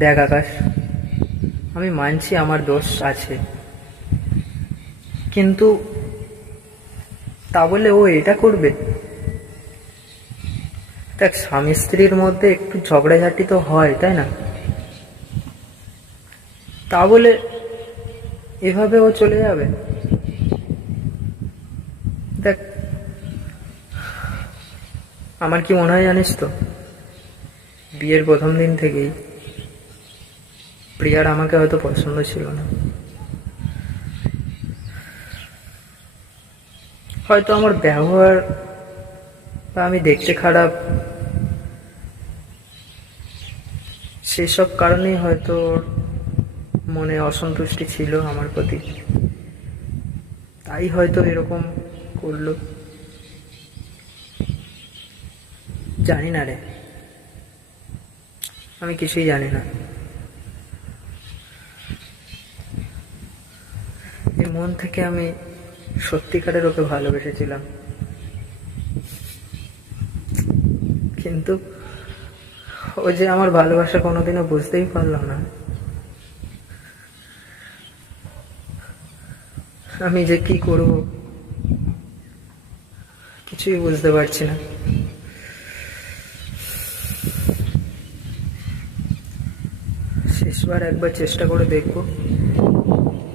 দেখ আকাশ, আমি মানছি আমার দোষ আছে, কিন্তু তা বলে ও এটা করবে? দেখ, স্বামী স্ত্রীর মধ্যে একটু ঝগড়াঝাটি তো হয়, তাই না? তা বলে এভাবে ও চলে যাবে? দেখ, আমার কি মনে হয় জানিস তো, বিয়ের প্রথম দিন থেকেই প্রিয়ার আমাকে হয়তো পছন্দ ছিল না। হয়তো আমার ব্যবহার বা আমি দেখতে খারাপ, সেসব কারণেই হয়তো ওর মনে অসন্তুষ্টি ছিল আমার প্রতি, তাই হয়তো এরকম করলো। জানি না রে, আমি কিছুই জানি না। এই মন থেকে আমি সত্যিকারের ওকে ভালোবেসেছিলাম, কিন্তু ও যে আমার ভালোবাসা কোনোদিনও বুঝতেই পারলো না। আমি যে কি করব কিছুই বুঝতে পারছি না। শেষবার একবার চেষ্টা করে দেখবো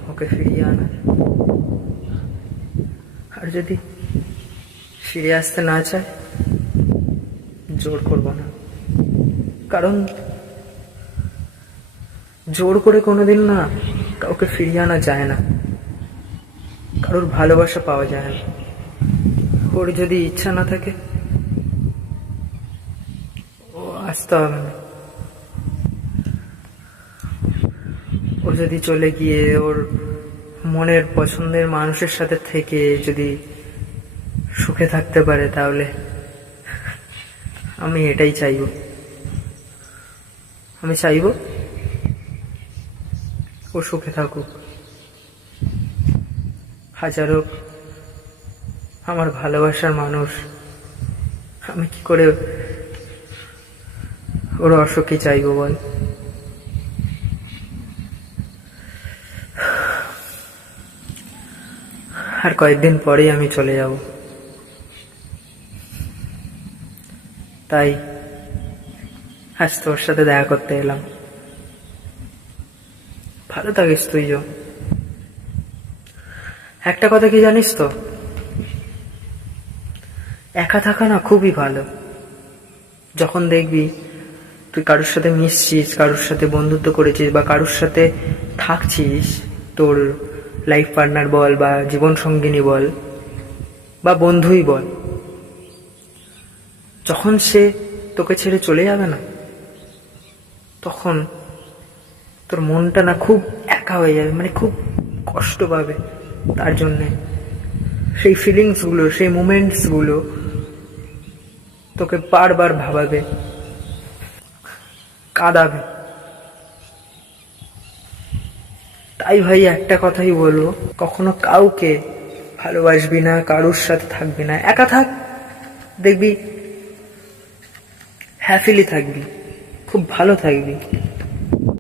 ওকে ফিরিয়ে আনার, আর যদি ফিরে আসতে না চায়, জোর করবো না। কারণ জোর করে কোনোদিন না কাউকে ফিরিয়ে আনা যায় না, কারোর ভালোবাসা পাওয়া যায় না। ওর যদি ইচ্ছা না থাকে, ও আসতে হবে না। ও যদি চলে গিয়ে ওর মনের পছন্দের মানুষের সাথে থেকে যদি সুখে থাকতে পারে, তাহলে আমি এটাই চাইব। আমি চাইব ও সুখে থাকুক। হাজারো আমার ভালোবাসার মানুষ, আমি কি করে ওর অসুখী চাইব বল? আর কয়েকদিন পরেই আমি চলে যাব, তাই আজ তোর সাথে দেখা করতে এলাম। ভালো থাকিস তুইও। একটা কথা কি জানিস তো, একা থাকা না খুবই ভালো। যখন দেখবি তুই কারোর সাথে মিশছিস, কারোর সাথে বন্ধুত্ব করেছিস, বা কারোর সাথে থাকছিস, তোর লাইফ পার্টনার বল বা জীবন সঙ্গিনী বল বা বন্ধুই বল, যখন সে তোকে ছেড়ে চলে যাবে না, তখন তোর মনটা না খুব একা হয়ে যাবে, মানে খুব কষ্ট পাবে। তার জন্যে সেই ফিলিংসগুলো, সেই মুমেন্টসগুলো তোকে বারবার ভাবাবে, কাঁদাবে। তাই ভাই একটা কথাই বলবো, কখনো কাউকে ভালোবাসবি না, কারোর সাথে থাকবি না, একা থাক, দেখবি হ্যাপিলি থাকবি, খুব ভালো থাকবি।